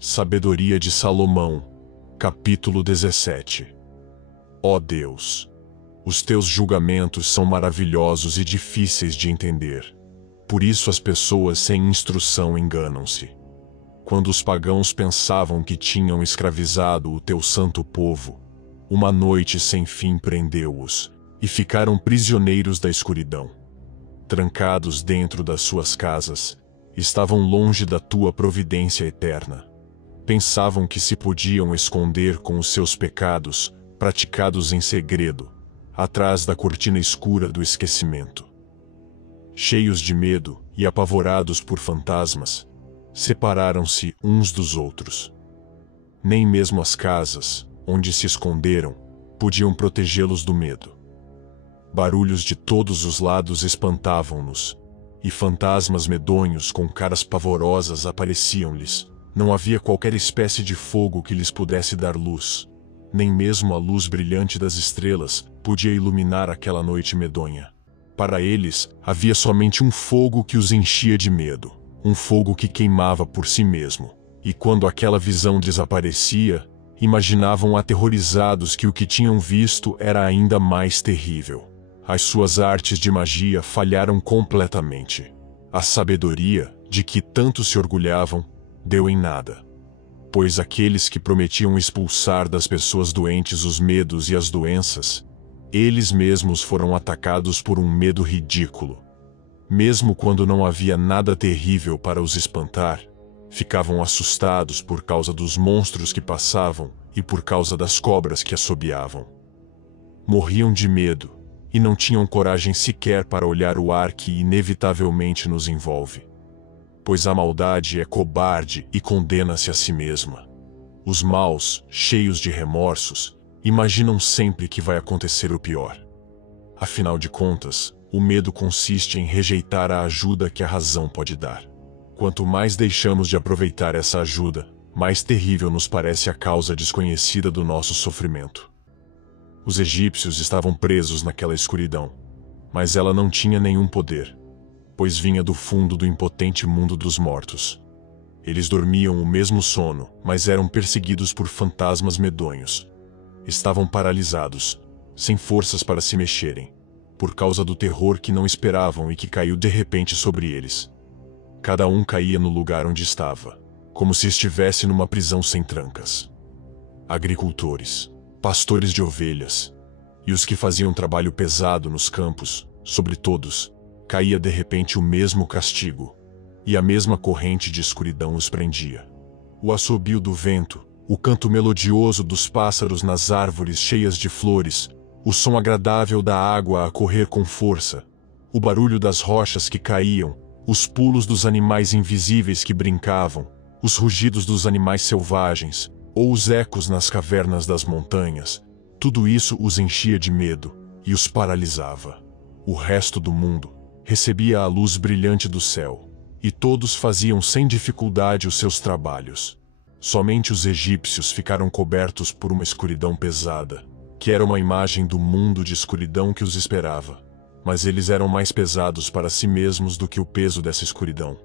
Sabedoria de Salomão, capítulo 17. Ó Deus, os teus julgamentos são maravilhosos e difíceis de entender. Por isso as pessoas sem instrução enganam-se. Quando os pagãos pensavam que tinham escravizado o teu santo povo, uma noite sem fim prendeu-os, e ficaram prisioneiros da escuridão. Trancados dentro das suas casas, estavam longe da tua providência eterna. Pensavam que se podiam esconder com os seus pecados, praticados em segredo, atrás da cortina escura do esquecimento. Cheios de medo e apavorados por fantasmas, separaram-se uns dos outros. Nem mesmo as casas, onde se esconderam, podiam protegê-los do medo. Barulhos de todos os lados espantavam-nos, e fantasmas medonhos com caras pavorosas apareciam-lhes. Não havia qualquer espécie de fogo que lhes pudesse dar luz. Nem mesmo a luz brilhante das estrelas podia iluminar aquela noite medonha. Para eles, havia somente um fogo que os enchia de medo, um fogo que queimava por si mesmo. E quando aquela visão desaparecia, imaginavam aterrorizados que o que tinham visto era ainda mais terrível. As suas artes de magia falharam completamente. A sabedoria, de que tanto se orgulhavam, deu em nada. Pois aqueles que prometiam expulsar das pessoas doentes os medos e as doenças, eles mesmos foram atacados por um medo ridículo. Mesmo quando não havia nada terrível para os espantar, ficavam assustados por causa dos monstros que passavam e por causa das cobras que assobiavam. Morriam de medo e não tinham coragem sequer para olhar o ar que inevitavelmente nos envolve. Pois a maldade é cobarde e condena-se a si mesma. Os maus, cheios de remorsos, imaginam sempre que vai acontecer o pior. Afinal de contas, o medo consiste em rejeitar a ajuda que a razão pode dar. Quanto mais deixamos de aproveitar essa ajuda, mais terrível nos parece a causa desconhecida do nosso sofrimento. Os egípcios estavam presos naquela escuridão, mas ela não tinha nenhum poder, pois vinha do fundo do impotente mundo dos mortos. Eles dormiam o mesmo sono, mas eram perseguidos por fantasmas medonhos. Estavam paralisados, sem forças para se mexerem, por causa do terror que não esperavam e que caiu de repente sobre eles. Cada um caía no lugar onde estava, como se estivesse numa prisão sem trancas. Agricultores, pastores de ovelhas, e os que faziam trabalho pesado nos campos, sobre todos, caía de repente o mesmo castigo, e a mesma corrente de escuridão os prendia. O assobio do vento, o canto melodioso dos pássaros nas árvores cheias de flores, o som agradável da água a correr com força, o barulho das rochas que caíam, os pulos dos animais invisíveis que brincavam, os rugidos dos animais selvagens, ou os ecos nas cavernas das montanhas, tudo isso os enchia de medo e os paralisava. O resto do mundo recebia a luz brilhante do céu, e todos faziam sem dificuldade os seus trabalhos. Somente os egípcios ficaram cobertos por uma escuridão pesada, que era uma imagem do mundo de escuridão que os esperava. Mas eles eram mais pesados para si mesmos do que o peso dessa escuridão.